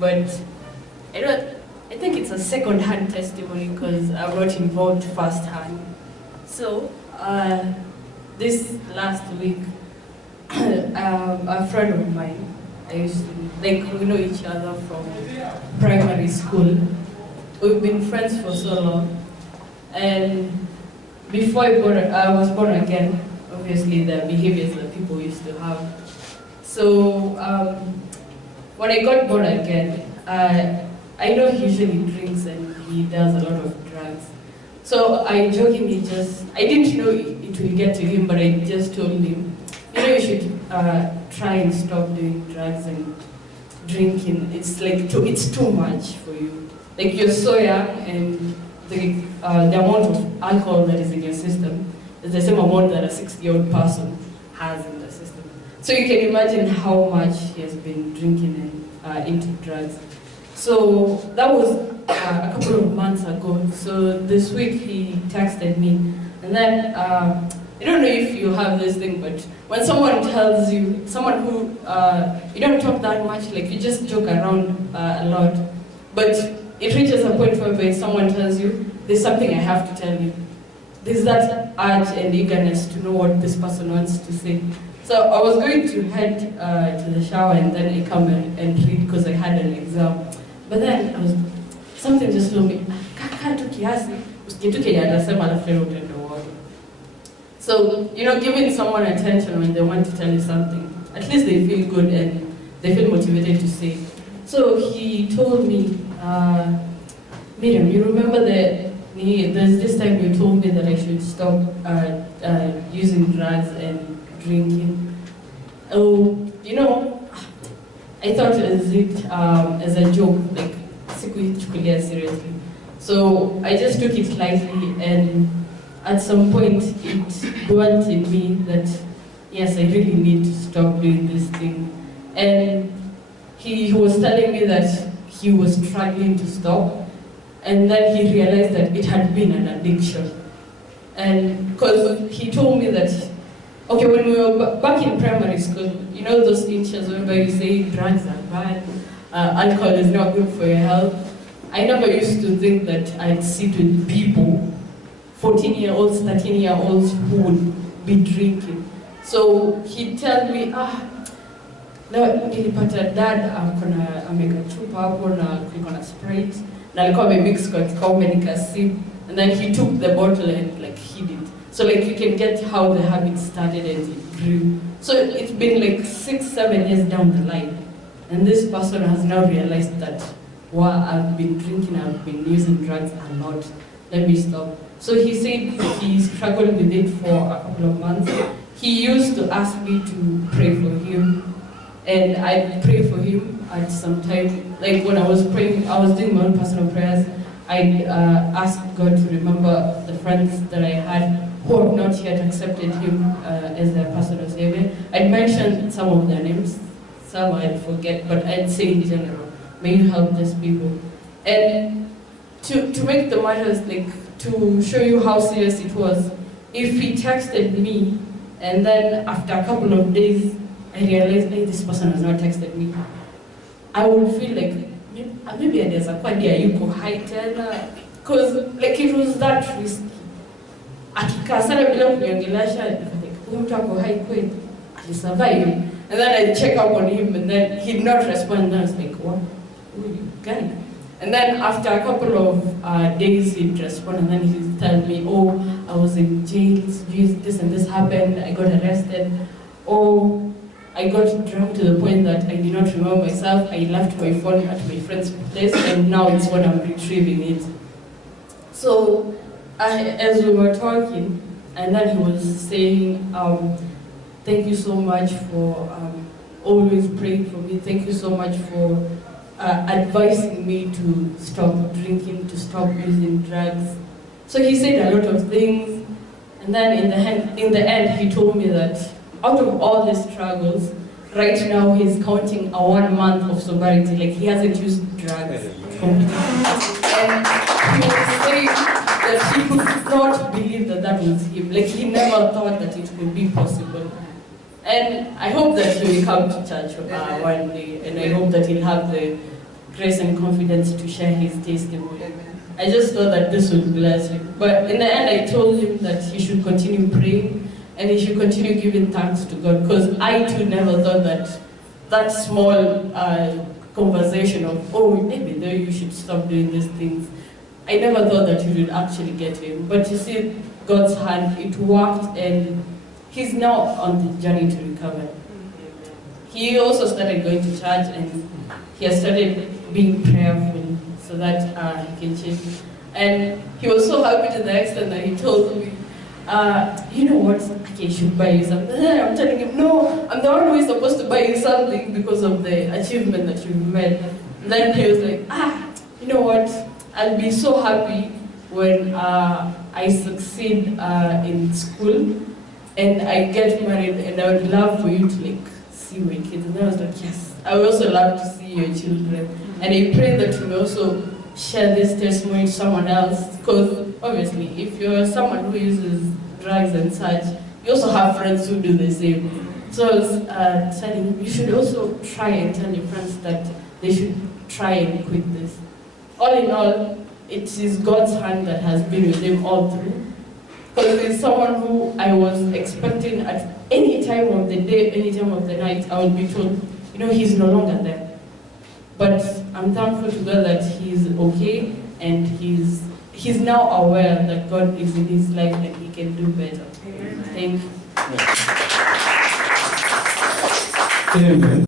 but I don't. I think it's a second-hand testimony because I'm not involved firsthand. So this last week, a friend of mine, I used to we know each other from primary school. We've been friends for so long, and before I was born again, obviously the behaviors that people used to have. So when I got born again, I know he usually drinks and he does a lot of drugs. So I jokingly I didn't know it will get to him, but I just told him, you should try and stop doing drugs and drinking. It's it's too much for you. Like, you're so young, and the amount of alcohol that is in your system is the same amount that a 60-year-old person has in the system. So you can imagine how much he has been drinking and into drugs. So that was a couple of months ago. So this week he texted me, and then I don't know if you have this thing, but when someone tells you, someone who you don't talk that much, like you just joke around a lot, but it reaches a point where someone tells you, there's something I have to tell you. There's that urge and eagerness to know what this person wants to say. So I was going to head to the shower, and then I come and read because I had an exam. But then something just told me, so, giving someone attention when they want to tell you something, at least they feel good and they feel motivated to say. So he told me, Miriam, you remember there's this time you told me that I should stop using drugs and drinking. Oh, I thought as a joke, like, sikuichukulia seriously. So I just took it lightly, and at some point it dawned in me that, yes, I really need to stop doing this thing. And he was telling me that he was struggling to stop, and then he realized that it had been an addiction. And because he told me that, okay, when we were back in primary school, those teachers where you say drugs are bad, alcohol is not good for your health. I never used to think that I'd sit with people, 14-year-olds, 13-year-olds, who would be drinking. So he'd tell me, nilipata dad ameka chupa hapo na kulikuwa na Sprite na alikuwa amemix kwa kikombe nikasip, and then he took the bottle and hid it. So you can get how the habit started and it grew. So it's been 6-7 years down the line, and this person has now realized that, wow, I've been drinking, I've been using drugs a lot, let me stop. So he said he struggled with it for a couple of months. He used to ask me to pray for him, and I'd pray for him at some time. Like when I was praying, I was doing my own personal prayers. I'd ask God to remember the friends that I had who have not yet accepted him as their personal savior. I'd mention some of their names, some I'd forget, but I'd say in general, may you help these people. And to make the matters, to show you how serious it was, if he texted me, and then after a couple of days, I realized, hey, this person has not texted me, I would feel maybe there's a kwadia yuko high tena, because it was that risky. Akikaa sana bila kuniongelesha, huyu mtu ako high kweli, alisurvive. And then I check up on him, and then he'd not respond, and I was like, what? Who are you guy? And then after a couple of days, he'd respond, and then he'd tell me, oh, I was in jail, this and this happened, I got arrested. Oh, I got drunk to the point that I did not remember myself. I left my phone at my friend's place, and now it's when I'm retrieving it. So, as we were talking, and then he was saying, thank you so much for always praying for me. Thank you so much for advising me to stop drinking, to stop using drugs. So he said a lot of things, and then in the end, he told me that out of all the struggles, right now he's counting a 1 month of sobriety, he hasn't used drugs completely. And he was saying that he could not believe that was him. He never thought that it could be possible. And I hope that he will come to church one day, and I hope that he'll have the grace and confidence to share his testimony. I just thought that this would bless him. But in the end, I told him that he should continue praying and he should continue giving thanks to God, because I too never thought that small conversation of, oh, maybe though you should stop doing these things, I never thought that it would actually get him. But you see, God's hand, it worked, and he's now on the journey to recover. He also started going to church, and he has started being prayerful so that he can change. And he was so happy to the extent that he told me, you know what, okay, I should buy you something. I'm telling him, no, I'm the one who is supposed to buy you something because of the achievement that you've made. And then he was like, you know what, I'll be so happy when I succeed in school and I get married, and I would love for you to like see my kids. And I was like, yes, I would also love to see your children. And I pray that you will also share this testimony to someone else, because obviously if you're someone who uses drugs and such, you also have friends who do the same. So I was deciding you should also try and tell your friends that they should try and quit this. All in all, it is God's hand that has been with him all through. Because he's someone who I was expecting at any time of the day, any time of the night, I would be told, you know, he's no longer there. But I'm thankful to God that he's okay, and he's now aware that God is in his life and he can do better. Thank you. Amen.